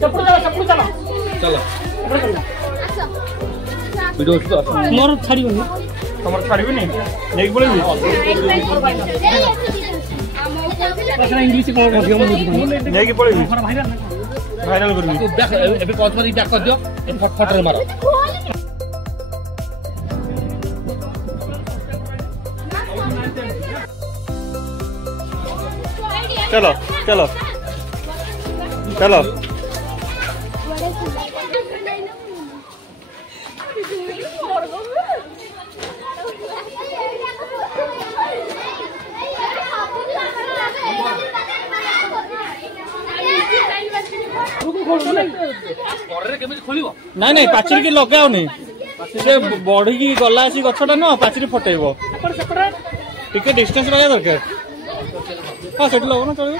चलो वीडियो तो मोर छाड़ीबनी तमर छाड़ीबनी नेक बोलबी पछरा इंग्लिश को अधिक मन बुझी नेक बोलबी वायरल करबी देख एबे कथरी बैक कर दियो ए फट रे मारो चलो चलो चलो नहीं नहीं पाचरी की लगाओ नहीं से बढ़ी की गला आसी गछटा न पाचरी फटेइबो टिके डिस्टेंस रहा दरकार हां सेट लगो ना चलो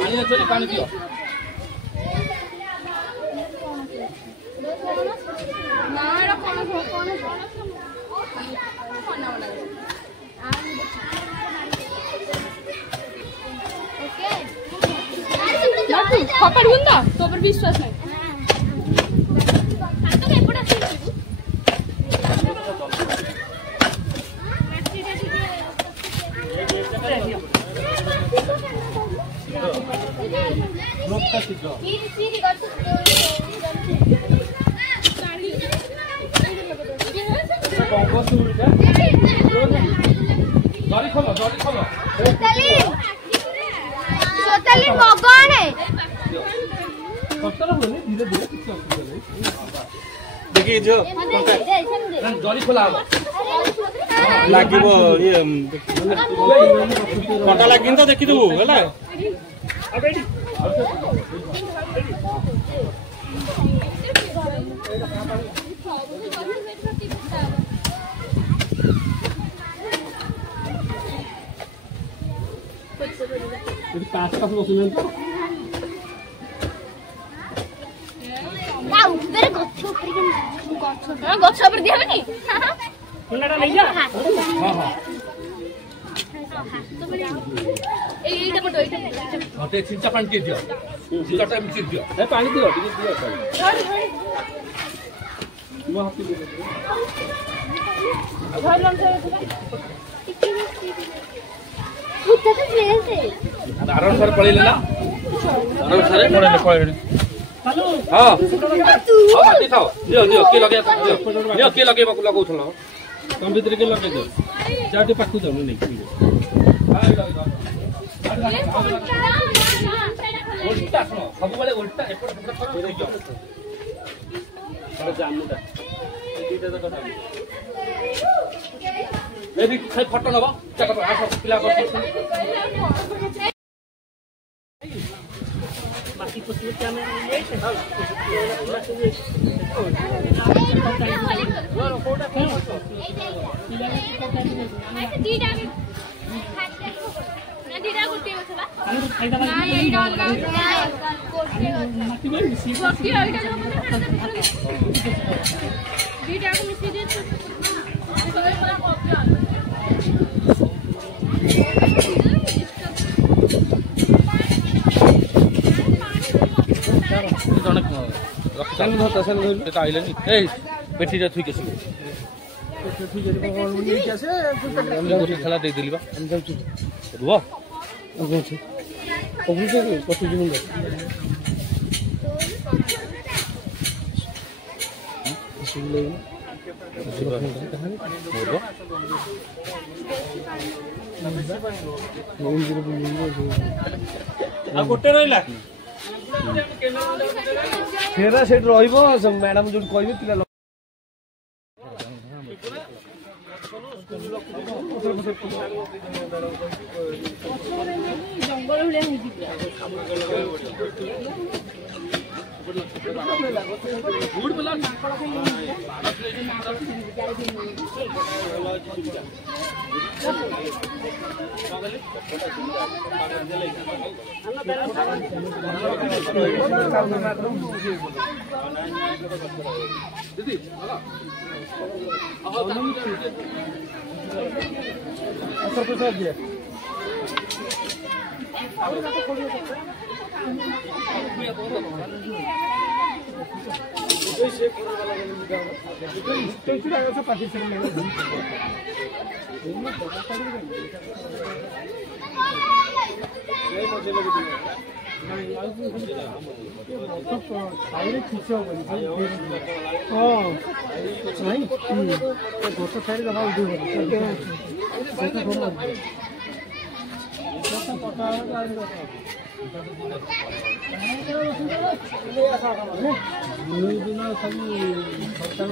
पानी चली पानी दियो ना एरा कोन खपड़ी ఉందా तो पर विश्वास नहीं तो एपडा रोकता सीधो सीधी कर कोंको सुरका जरी खोलो सोतली मगन है धीरे धीरे देखिए जो जरी खोला लागिबो ये कंटा लागिन तो देखि देबो हला पास पास बसुन तो मेरे गच्छ ऊपर के गच्छ ऊपर दिया नहीं कोनटा नहीं जा हां हां एटा पटो एटा हटे चिंचा पानी के दियो चिंचाटा मिक्स दियो ए पानी दियो टिके दियो मो हाथी दे घर लम से उठा तो प्लेस है आराम से पळेले ना आराम से पळेले हेलो हां हां माटी थाओ दियो के लगे दियो के लगे बकु लगाउथलो कम भीतर के लगे दियो जाटे पाखु जाऊ नहीं उल्टा सुनो सब बेले उल्टा एपट सेपट कर दियो अरे जामुदा दीटा तो कथा मैं भी खाई फटो नबा चक आठ पिला कर बाकी कुछ क्या में दीटा गुटी होतबा ना ये डाल माटी में मिसी बाकी आइटा दीटा को मिसी दे तो पूरा कॉपी आ रक्तन होता सन तो आइलनी ए बेटी रे थुई के थुई के कोन नहीं कैसे हम गोटी खेला दे दिली बा हम जाऊ रुवा हम छी ओबु से कति दिन ले सुले आ गोटे रहिला फेरा सेट रहिबो मैडम जो कहबे पिला जंगल हुले गुड बोला दीदी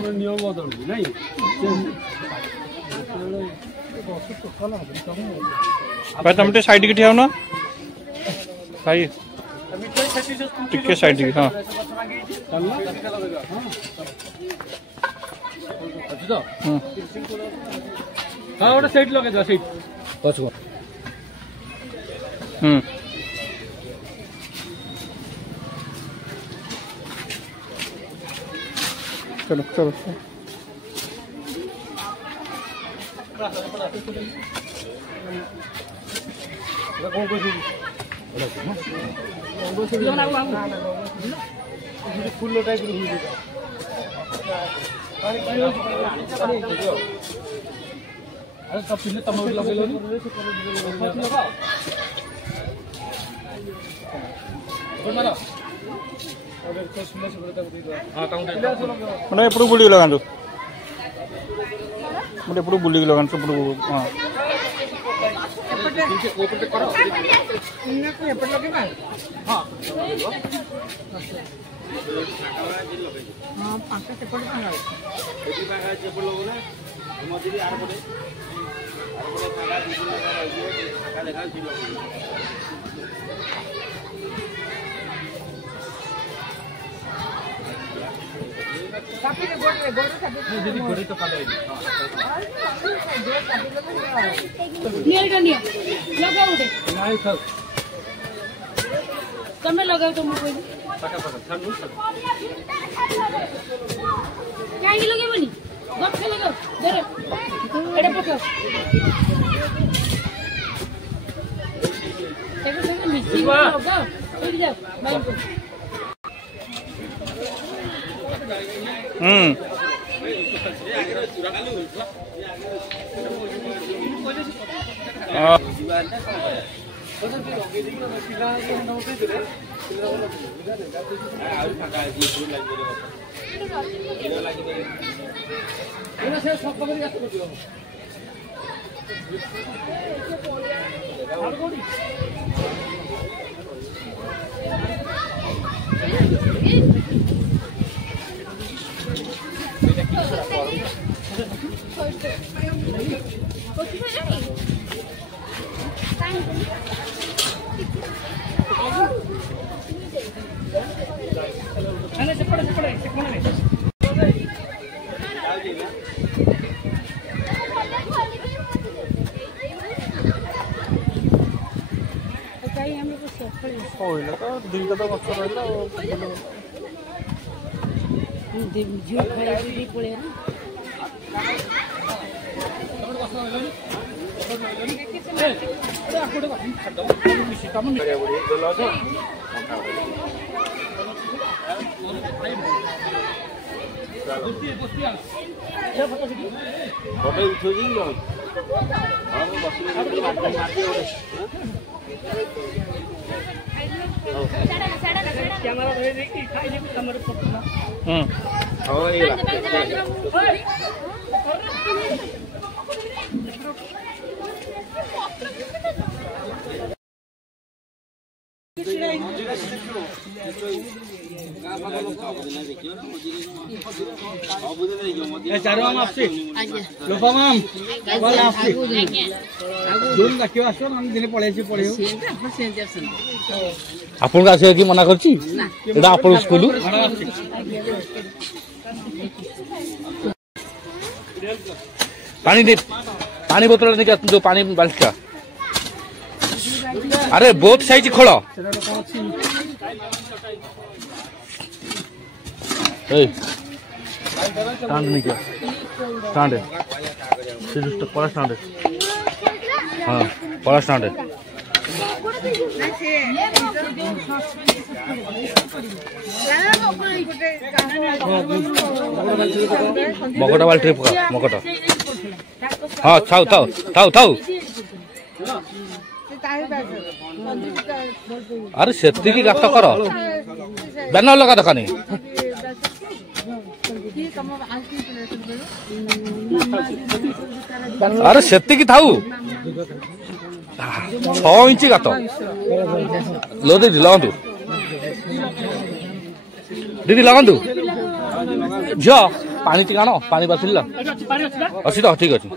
नियम बदल नहीं भाई तुम साइड की ठिया ना भाई टिके साइड की हाँ हाँ गोटे सीट लगे सीट पछुआ चलो चलो फुल टाइप अरे सब पिछले तम लगे मैंने एपड़ू बुली लगांतु मैंने एपड़ू बुली लगांतु एपड़ू हां ओपन करो इन्ना को एपड़ लगे ना हां हां पांच सेपड़ ना एटी बागा सेपड़ लोग ना मजदूरी आर पड़े खाना दीदी लगा खाना देखा सी लोग काफी ने गोड़ काफी दीदी गोड़ी तो काटे नियो लगाओ दे नहीं सर तमे लगाओ तो मुझे पका पका छानू काहे लगे बनी गप के लगाओ धर एडा पकाओ देखो मिक्सी लगाओ ठीक जाओ भाई को दिल का तो मत रहा झील खाई पड़े ना चारों आपसे लोपामाम कल आपसे जोन देखियो आसो हम दिने पळेछि पळेयो आपन का से कि मना करछि एटा आपन स्कूल पानी दे पानी बोतल निका जो पानी बाल्टी अरे बहुत साइज खोल स्टैंड नहीं क्या स्टैंड है से जो पड़ा स्टैंड है हाँ पड़ा स्टैंड है मकटा वाली ट्रिप का मकटा हाँ थाउ थाउ थाउ थाउ अरे सेतिकी गात कर बैनर लगा दकानी अरे सेतिकी थाउ 6 इंच गात लो दीदी लगातु दीदी लगातु झियो पानी टी आण पानी बासिल अच्छी तो ठीक अच्छे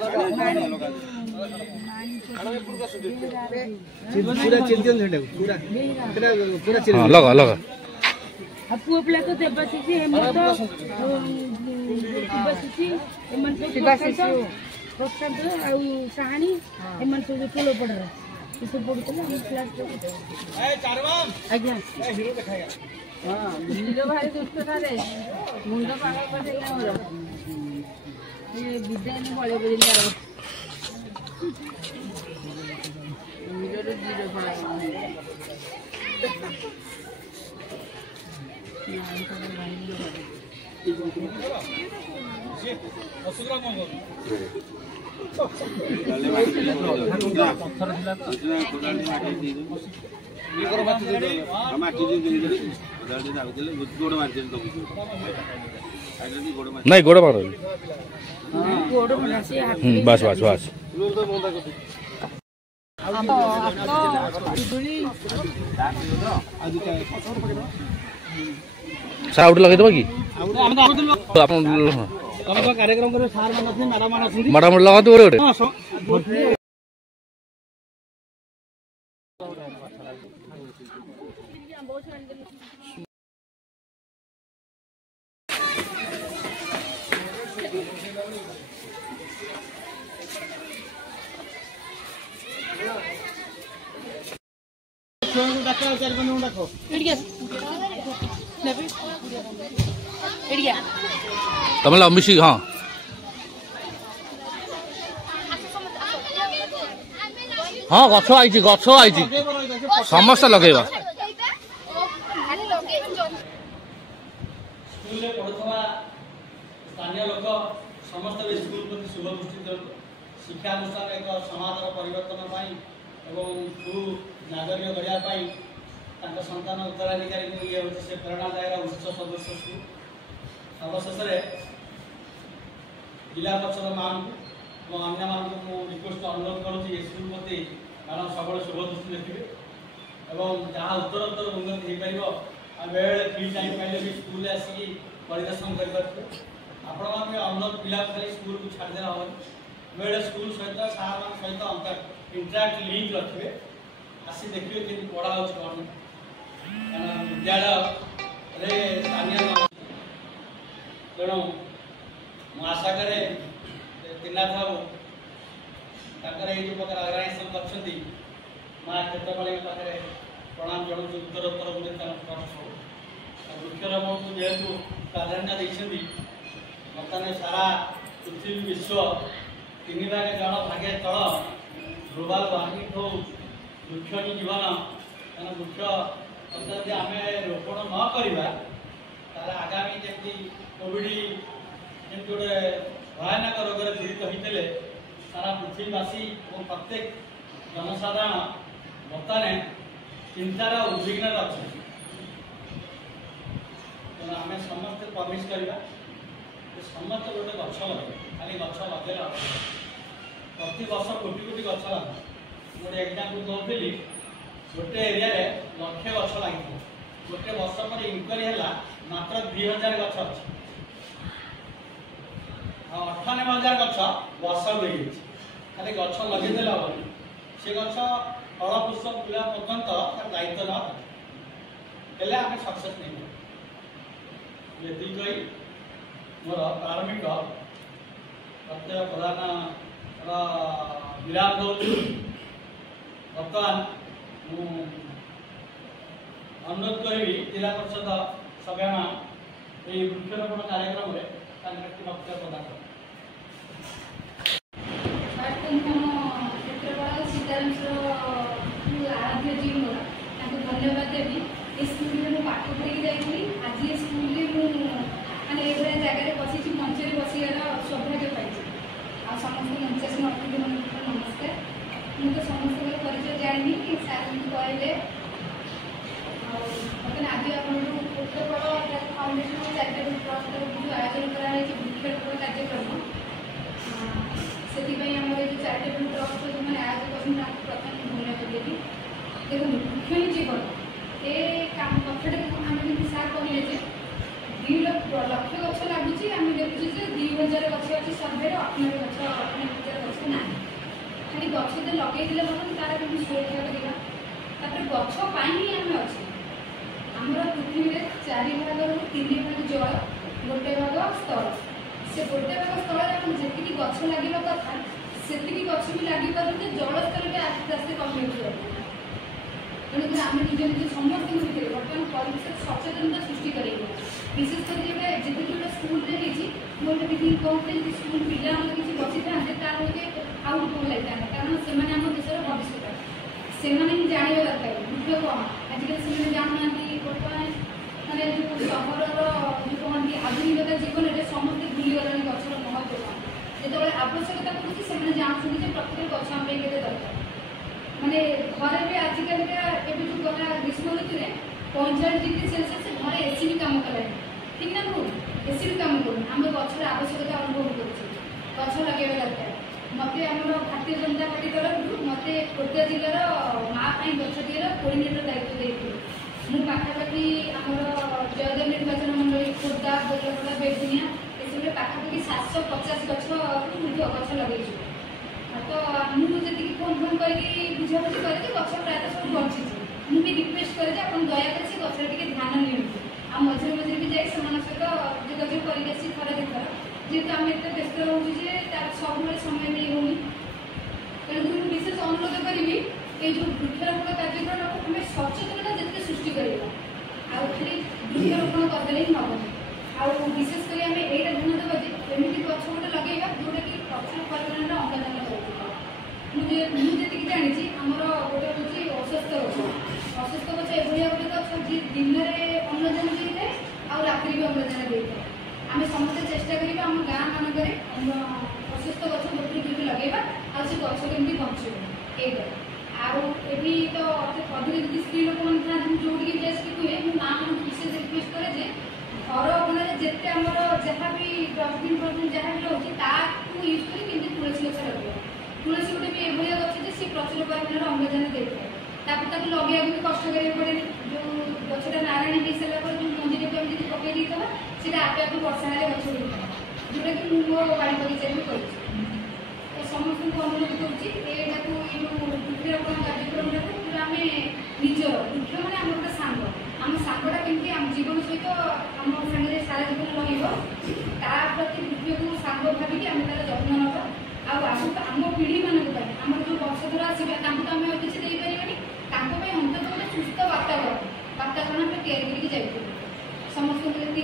लगा लगा पुओ पिला को देबसिसी हेमंत देबसिसी प्रशांत आ साहानी हेमंत जो चलो पड़ रहा ये सब पड़तला हम क्लास आज्ञा हीरो देखाया हां हीरो भारी दुष्ट थारे मुंडा पागल पड़े हमर ये विद्यान बळे बळिला हीरो रो जीरो भाई नहीं गोड़ मारो बस बस बस सार आउट लगे दबा कि कार्यक्रम करे सार मान अछि मैडम मान अछि मैडम लगा दो रे तम लंबी हाँ हाँ गछ आई समस्त लगेगा स्थानीय लोक समस्त स्कूल प्रति शुभ दृष्टि दियंतु शिक्षानुष्ठान एक समाज परिवर्तन सुनागरिक करने संतान उत्तराधिकारी ये हूँ से प्रेरणादायक उच्च सदस्य स्कूल अवशेष जिला परिषद मान को अन्य मान को रिक्वेस्ट अनुरोध करुँच स्कूल प्रति कारण सब शुभ दृष्टि देखिए और जहाँ उत्तरोत्तर उन्नति हो पार बेले फ्री टाइम पाइले भी स्कूल आसिक परिदर्शन करें आपण मैंने अन्न पिला खाली स्कूल को छाड़दे हम बेले स्कूल सहित सार मान सहित इंटराक्ट लिंक रखिए आसी देखिए कि पढ़ा हो विद्यालय स्थानीय तेणु मु आशा करे त्रिनाथ बाबू ये जो प्रकार ऑर्गेनाइजेशन कर माँ क्षेत्रपाली पाखे प्रणाम जनाऊँ उत्तरोत्तर वृक्षरोपण को जेहेतु प्राधान्य देते बर्तमान सारा पृथ्वी विश्व 3 भाग जल भागे तल ग्लोबाल वार्मिंग हो वृक्ष ही जीवन तेना वृक्ष यदि आम रोपण न करवा आगामी जमी कोविड जमी गोटे भयानक रोग पीड़ित होते सारा पृथ्वीवासी और प्रत्येक जनसाधारण बर्तमान चिंतार उद्विग्न अच्छा तेना आम समस्त प्रमिश करवा समस्त गोटे गछ लगे खाली गछ लगे प्रति वर्ष कोटी कोटी गछ लगे गोटे एग्जाम्पल कहती गोटे एरिया लक्षे गछ लगी गोटे वर्ष पर इनक्वारी है मात्र 2000 गछ अच्छे 98,000 गछ वर्ष हुई खाली गछ लगे हम से गछ फल पुष्प पिला पर्यंत तार दायित्व न हेल्ले आम सक्सेस नहीं ये कही मोर प्रारंभिक प्रत्यय प्रधान विराम दौर बर्तमान अनुरोध करी जिला परिषद सभ्यमान ये वृक्षरोपण कार्यक्रम में वक्तव्य प्रदान कर क्षेत्रपाल सीताराम आराध्य जी धन्यवाद देवी ए स्कूल में पाठ पढ़ी जाइए आज ये स्कूल माने ये जगह बसी मंच बसार सौभाग्य पाई आ समस्त मंचासीन अतिथि मन नमस्कार मुझे तो समस्त परिचय जानी सार कहले मतलब आज आप उत्तर फाउंडेशन चैरिटेबल ट्रस्ट जो आयोजन कराई वृक्षरोपण कार्यक्रम से आम जो चैरिटेबल ट्रस्ट जो मैंने आयोजन कर प्रथम धन्यवाद देवी देखो वृक्ष ही जीवन ये कथा आम सार कहले 2 लक्ष गछ लगुच आम देखुचे 2000 गछ अच्छी सर्वे 98 गछ ना खाली गछ तो लगे तार भी सुरक्षा करवा तापर गछपाई ही आम अच्छे आमर पृथ्वी में 4 भाग 3 भाग जल गोटे भाग स्थल से गोटे भाग स्थल जी गछ लगे कथा से गछ भी लगी पारे जल स्तर भी आस्ते आस्ते कमी तेणुक आम निज निज समस्त भितर बर्तमान परिवेश सचेतनता सृष्टि कर विशेषकर जिते गोटे स्कूल मोटे दीदी कहते स्कूल पिला किसी बसी था तार गोटे आउट कौन लगे कारण से आम देशर भविष्य से ही जानवा दरकार वृक्ष कौन आजिकल से जानना बर्तमान मानते जो सहर जो कहते आधुनिकता जीवन में समस्ते भूलीगला गचर महत्व कौन जो आवश्यकता पड़े जानते प्रत्येक गच आम दरकार माने घर भी आजिकल जो गला ग्रीष्म ऋतु में 45 डिग्री सेल्सियस घर एसी भी कम कला ठीक ना भूल एसी भी कम करूँ आम गचर आवश्यकता अनुभव कर लगे दरकार मत आम भारतीय जनता पार्टी तरफ मत खोर्धा जिलार माँ गछटिए कोर्डिनेटर दायित्व देते मुझे पाखापाखि आमर जयदेव निर्वाचन मंडली खोर्धा बोलपड़ा बेगुनिया ये पाखापाखि 750 गछ लगे तो मुझे फोन करके बुझाबुझी कर गच प्रायः सब बची मुझे रिक्वेस्ट करे आप दयाकोर से गचर टे ध्यान नियंतु आ मझे मझे भी जाए सहित जोगाजोग करके थर देखर जेहतु आम एत व्यस्त रोचे सब समय नहीं होनी तेणुक विशेष अनुरोध करी ये जो वृक्षारोपण कार्यक्रम आम सचेतनता जिते सृष्टि करवा खाली वृक्षारोपण करदे ही नबनी आउ विशेषकर आम यहाँ ध्यान देवा एमती गछ गोटे लगे जोटा कि प्रचुर परिमाण अम्लजान मुझे जानी आमर गोटे हूँ अस्वस्थ गछ एभलिया गोटे गछ जी दिन में अम्लजान देता है आउ रात्रि भी अम्लजान देता है आम समस्त चेष्टा करा आम गाँ मानक अस्वस्थ गछ गोटे दुटी लगेगा आ से गछ केमती बचेगा ये आउे तो अधिक जी स्त्री लोक मैंने था जोड़ी जाए कहे माँ मान विशेष रिक्वेस्ट करे घर अगणार जिते आम जहाँ भी डस्टबिन फस्टबिन जहाँ भी रोचे यूज कर तुलसी गछ लगे तुलसी गोटे भी एभलिया गछ सी प्रचुर परिमाण अम्लजान देता है लगे भी कष्ट करा पड़े जो गछटा नारायण हो सारापर जो मंदिर को आम पकई देता से आपे आपे वर्षा गछ उठा जोटा कि मो बाड़ी बगीचा भी कर समस्त को अनुरोध करूँ वृक्षारोपण कार्यक्रम आम निज वृक्ष मैंने आम गोटे सांग आम सांगटा केमती आम जीवन सहित आम सागर सारा जीवन रही वृक्ष को सांग भाविकी आम तार जत्न नवा आम पीढ़ी मानक आम जो वंशधर आसवे आम किसी देपारे अंत गोटे सुस्थ वातावरण आम तैयारी करके समस्त कहीकि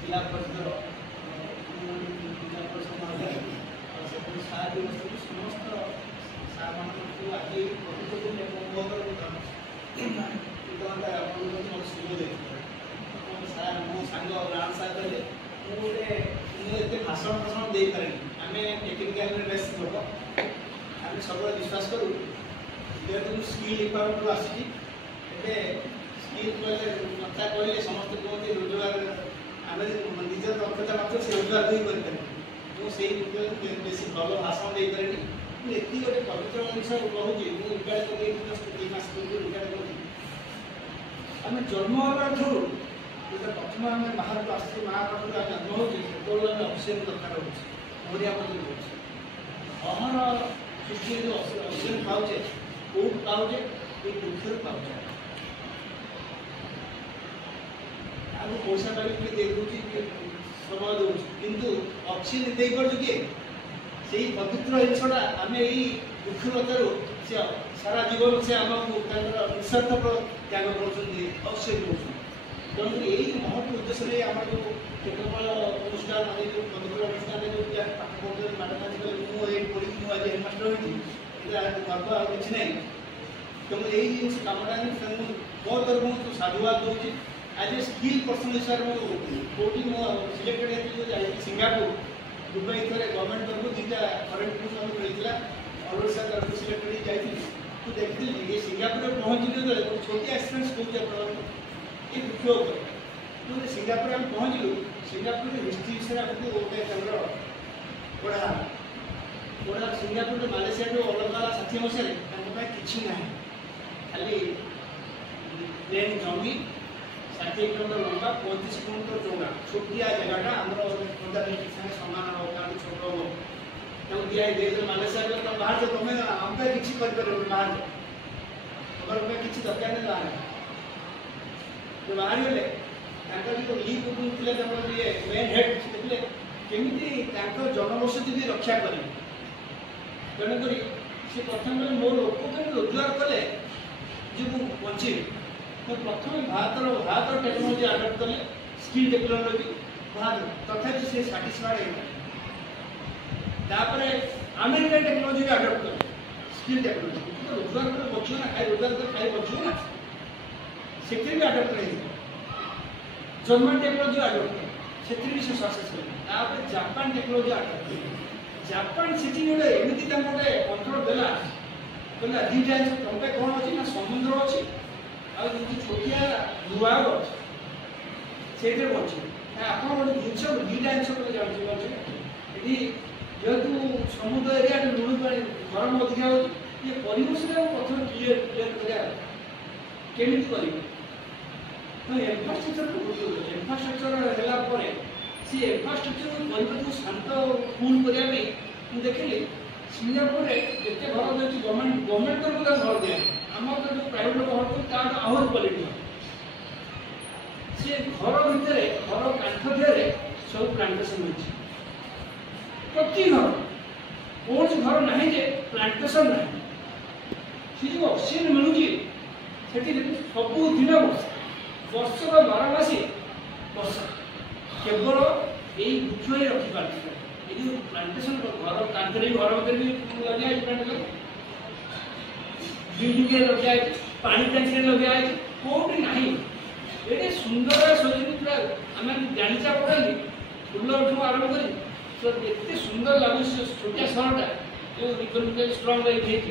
जिला परिषद समस्त सार मान आज सुख दे सार मो सांग राण सार कहले मुझे भाषण भाषण दे पारे आम टेक्निकाल बेस लोक आम सब विश्वास करूँ जेहतु स्किल डिपार्टमेंट आसी स्किल कथा कहले समस्त कहते रोजगार आम निज दक्षता नथ से रोजगार भी करें बेस भल भाषण दे पारे एति गोटे पवित्र विषय कहूँ आम जन्म ठूँ जो प्रथम आम बाहर को आस माँ पाखु जन्म हो अक्सीजेन दरकार होरिया हो अहर सृष्टि जो अक्सीजेन पाचे कौट पाचे ये वृक्ष पाचे आगे पैसा टाइम दे दूसरी समय दूसरी किंतु ऑक्सीजन दे पार्छ किए से पवित्र जिनसा आम यही दुखलतार से सारा जीवन से आमको निस्वार्थ त्याग कर तेणु यही महत्व उद्देश्य आम जो केन्द्रपाल अनुष्ठान जो पदवीर अनुष्ठान जो पाठ पढ़ते मैडम मुझे पढ़ी मुझे हेडमास्टर होती गर्व आ कि ना तेणु यही जिन कमटा बहुत तरफ साधुवाद दूसरी आज ए स्किल पर्सन हिसाब से कौटी सिलेक्टेड होती सिंगापुर दुबई थे गवर्नमेंट तरफ दुटा फरेन टूर मिलता ऑलवेसा तरफ सिलेक्टेड जाती तो देखी ये सिंगापुर पहुँचल छोटी एक्सपीरियंस कौन ये दुख तो सिंगापुर आम पहुँचलु सिंगापुर हिस्ट्री विषय आमको गोटे पढ़ा पढ़ा सिंगापुर मालेसिया जो अलग अलग 60 मसीह किसी ना खाली प्लेन जमी 60 किलोमीटर लंबा 35 किलोमीटर चौड़ा छोटिया जगहटा आम पंजाब डिस्ट्रिक्ट सामान हम छोट हम दिखाई मालेसिया बाहर जो तुम आम किसी बाहर तुम्हारे किसी दरकार नहीं बाहर तो बाहर गले जो लीग ये मेन हेड देखिए केमी जनबसति भी रक्षा करें तेणुक सी प्रथम मो लोक के रोजगार कले जो बचे तो प्रथम भारत टेक्नोलोजी आडप्ट कले स्किल टेक्नोलोजी भारत तथा से साटिस्फाइड होपर अमेरिकन टेक्नोलोजी भी आडप्ट कले स्किल टेक्नोलोजी तो रोजगार कर बचो ना खाई रोजगार कर खाई बचो ना से भी आडप्ट नहीं जर्मन टेक्नोलोजी आडप्ट से भी successful Japan technology adopt Japan city गोटे एमती गोटे कंट्रोल देला कहला दीटा टंका कौन अच्छी ना समुद्र अच्छी आदि छोटिया दुआग अच्छे से बचे आप गोटे जिस दीटा जिन जानते ये जेहतु समुद्र एरिया लुण पा गरम अधिका हो परिवेश प्रथम क्लीयर केमी कर तो इन्फ्रास्ट्रक्चर इन्फ्रास्ट्रक्चर है सी इन्फ्रास्ट्रक्चर को शांत कूल करने देखिए सिंगापुर जिते घर देखिए गवर्नमेंट तरफ घर दिए आम तो जो प्राइवेट लोग घर कर आहरी क्वालिटी सी घर भितर घर कांथ दिहरे सब प्लांटेसन होती प्रति घर कौन घर ना जे प्लांटेसन ना सी जो ऑक्सीजन मिलूँ से सबू दिन वर्ष 12 मासी वर्षा केवल यही वृक्ष ही रखिपारे ये जो प्लांटेसन घर कांथरे घर भर भी लगे प्लांटेसन बिल्डिंग लगे पानी टंकी लगे कौटी ना ये सुंदर सजी पूरा आम गाड़ीचा पड़े फुल आरंभ कर एत सुंदर लगुच छोटिया सहरटा जो इकोनोमिकली स्ट्रंग रही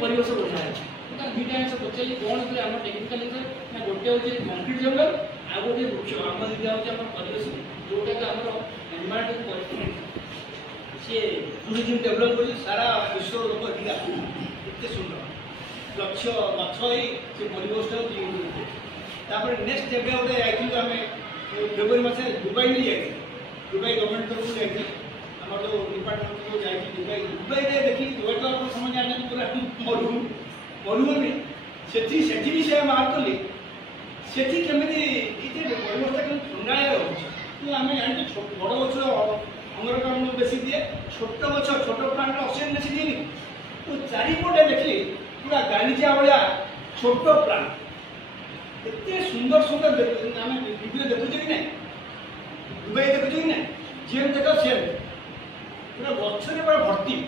परिवेश बढ़िया है दुईटा जिन पचारि कौन थे आम टेक्निकाल ना गोटे हूँ कंक्रीट जंगल आ गए वृक्ष आम दुटा हूँ परिवेश जोटा एनवायरमेंट सी टूरिज्म डेभलप कर सारा विश्व लोक अधिका एत सुंदर लक्ष गछ से परिवेश नेक्स्ट जगह गोटे आई आम फेब्रुआरी मस दुबई भी जाइए दुबई गवर्नमेंट तरफ जाइए आम जो डिपार्टमेंट को जाइए दुबई दुबई देखिए दुबई तो आप समझ जाने पूरा मरुभूमि से भी से मार्क कली से केमी परिवेशटा कि ठंडा रोचे आम जाने बड़ गच अंगारकाम्ल बेसी दिए छोट गच छोट प्लांट ऑक्सीजन बेसी दिए तो चारिपटे देखिए पूरा गालीचा भाया छोट प्लांट एत सुंदर सुंदर आम वीडियो देखुचे कि ना दुबई देखुचे कि ना जेम देख सेम पूरा गचरे पूरा भर्ती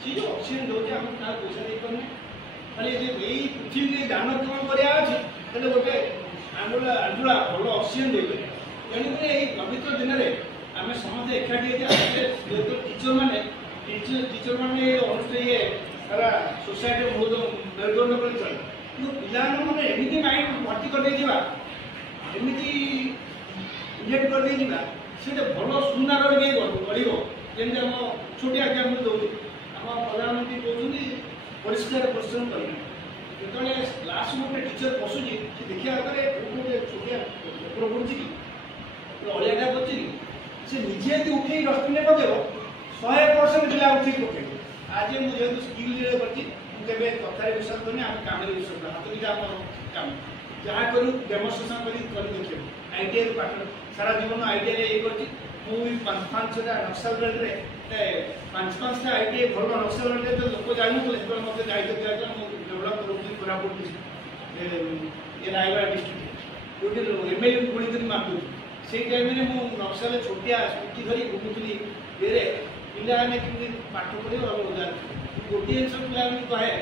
सी जो ऑक्सीजन दौर आम पैसा दे पारे खाली यही पृथ्वी दान कम कर गोटे आंदोला भल ऑक्सीजन दे तेणुक यही पवित्र दिन में आम समस्त एकाठी टीचर मैंने टीचर मैंने अनुष्ठान ये सारा सोसाइटी बहुत मेरुदंड कर चले कि पिलाने एमती माइंड भर्ती करमती इंजेक्ट कर भल सुनार बढ़ जमी आम छोटिया एग्जाम्पल दूँ आम प्रधानमंत्री कहते परिष्कार परिश्रम करना जो क्लास गोटे टीचर पशुची देखा गोटे छोटिया पेपर पड़ी कि अलियाटा कर सी निजे यदि उठे डस्टबिन पकेब 100% पिला उठे पकेब आज मुझे स्किल करे कथार विश्वास करनी आम कम विश्वास कर हाथ दुटा कम जहाँ करूँ डेमोन्स्ट्रेसन कर देखिए ITI पाठ सारा जीवन ITI ये कर ପାଞ୍ଚଟା ନକ୍ସଲ ରେଡ୍ରେ ପାଞ୍ଚଟା ଆଇଟି ଭଲ ନକ୍ସଲ ରେଡ୍ରେ ତ ଲୋକ ଜାଣିନଥିଲେ ସେତେବେଳେ ମୋତେ ଦାୟିତ୍ୱ ଦିଆଯାଇଥିଲା ମୁଁ ଡେଭଲପ୍ କରୁଥିଲି କୋରାପୁଟ ଏ ରାୟଗଡ଼ା ଡିଷ୍ଟ୍ରିକ୍ଟରେ ଯେଉଁଠି ଏମ୍ଏଲ୍ଏ ଗୁଳି କରି ମାରୁଥିଲି ସେଇ ଟାଇମ୍ରେ ମୁଁ ନକ୍ସଲରେ ଛୋଟିଆ ସ୍କୁଟି ଧରି ବୁଲୁଥିଲି ଇଏରେ ପିଲାମାନେ କେମିତି ପାଠ ପଢ଼ିବ ଗୋଟିଏ ଜିନିଷ ପିଲାମାନଙ୍କୁ କହେ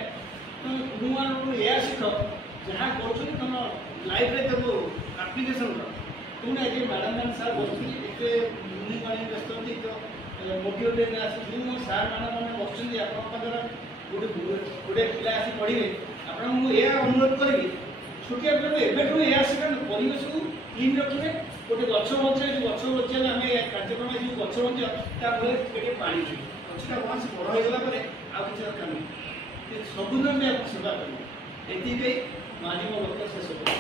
ତୁମମାନଙ୍କୁ ଏହା ଶିଖ ଯାହା କରୁଛନ୍ତି ତୁମ ଲାଇଫ୍ରେ ତାକୁ ଆପ୍ଲିକେସନ୍ କର ତୁମେ ଏଠି ମ୍ୟାଡ଼ାମ୍ ମାନେ ସାର୍ ବସୁଛନ୍ତି ଏତେ ମୁନି ପାଣି ବ୍ୟସ୍ତ ଅଛନ୍ତି ତ ମୋଟିଭେଟ୍ ଆସୁଛନ୍ତି ମୋ ସାର୍ ମ୍ୟାଡ଼ାମ୍ ମାନେ ବସୁଛନ୍ତି ଆପଣଙ୍କ ପାଖରେ ଗୋଟେ ପିଲା ଆସି ପଢ଼ିବେ ଆପଣଙ୍କୁ ମୁଁ ଏହା ଅନୁରୋଧ କରିବି ଛୋଟିଆ ପିଲାକୁ ଏବେଠୁ ଏହା ଶିଖାନ୍ତୁ ପରିବେଶକୁ କ୍ଲିନ୍ ରଖିବେ ଗୋଟେ ଗଛ ବଞ୍ଚିବା ଯେଉଁ ଗଛ ବଞ୍ଚିଲେ ଆମେ କାର୍ଯ୍ୟକ୍ରମରେ ଯେଉଁ ଗଛ ବଞ୍ଚିବା ତା ଫଳରେ ଟିକେ ପାଣି ଯିବ ଗଛଟା କୌଣସି ବଡ଼ ହୋଇଗଲା ପରେ ଆଉ କିଛି ଦରକାର ନାହିଁ ସବୁଦିନ ଆମେ ଆପଣ ସେବା କରିବୁ ଏଥିପାଇଁ ମୁଁ ଆଜି ମୋ ବକ୍ତବ୍ୟ ଶେଷ କରୁଛି।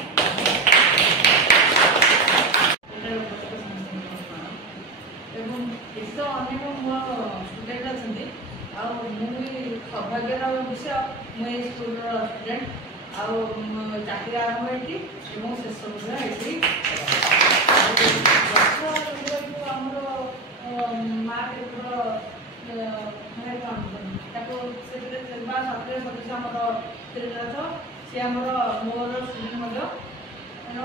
ଏବଂ ଦେଶ ଅନେକ ମୋ ଷ୍ଟୁଡେଣ୍ଟ ଅଛନ୍ତି ଆଉ ମୁଁ ବି ସୌଭାଗ୍ୟର ବିଷୟ ମୁଁ ଏଇ ସ୍କୁଲର ଷ୍ଟୁଡେଣ୍ଟ ଆଉ ଚାକିରି ଆରମ୍ଭ ହେଇଛି ଏବଂ ଶେଷ ମଧ୍ୟ ହେଇଛି। ଗଛ ଆମର ମା କେବଳ ତାକୁ ସେଥିରେ ବା ସକ୍ରିୟ ସଦସ୍ୟ ଆମର ତ୍ରିନାଥ ସେ ଆମର ମୋର ଷ୍ଟୁଡେଣ୍ଟ ମଧ୍ୟ ତେଣୁ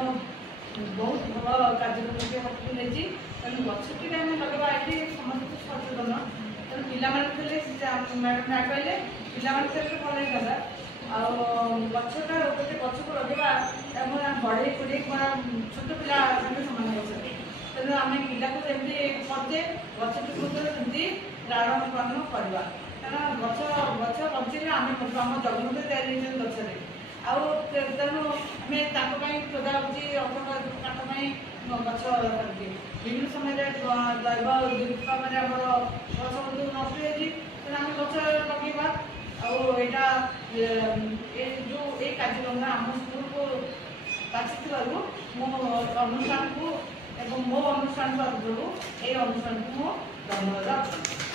ବହୁତ ଭଲ କାର୍ଯ୍ୟକ୍ରମଟି ହାତକୁ ନେଇଛି ତେଣୁ ଗଛଟିରେ ଆମେ ଲଗାଇବା ଏଠି ସମସ୍ତେ ସଚେତନ ତେଣୁ ପିଲାମାନେ ଥିଲେ ମ୍ୟାଡ଼ାମ୍ କହିଲେ ପିଲାମାନେ ଥିଲେ ଭଲ ହେଇଥାନ୍ତା ଆଉ ଗଛଟା ଗୋଟେ ଗଛକୁ ଲଗାଇବା ଆମେ ବଢ଼େଇ କୋଡ଼େଇ ଛୋଟ ପିଲା ସାଙ୍ଗେ ସମାନ ଗଛରେ ତେଣୁ ଆମେ ପିଲାକୁ ଯେମିତି କରୁଛେ ଗଛଟିକୁ ସେମିତି ଲାଳନ ପାଳନ କରିବା କାରଣ ଗଛ ବଞ୍ଚିଲେ ଆମେ ଆମ ଜଗନ୍ନାଥ ତିଆରି ହେଇଛନ୍ତି ଗଛରେ ଆଉ ତେଣୁ ଆମେ ତାଙ୍କ ପାଇଁ ଖୋଦା ହେଉଛି କାଠ ପାଇଁ ଗଛ ରଖନ୍ତି ବିଭିନ୍ନ ସମୟରେ ଜୈବ ଦୁର୍ବିପାକରେ ଆମର ଗଛ ନଷ୍ଟ ହେଇଛି ତେଣୁ ଆମେ ଗଛ ଲଗାଇବା ଆଉ ଏଇଟା ଏଇ କାର୍ଯ୍ୟକ୍ରମରେ ଆମ ସ୍କୁଲକୁ ବାଛିଥିବାରୁ ମୋ ଅନୁଷ୍ଠାନକୁ ଏବଂ ମୋ ଅନୁଷ୍ଠାନ ତରଫରୁ ଏଇ ଅନୁଷ୍ଠାନକୁ ମୁଁ ଧନ୍ୟବାଦ।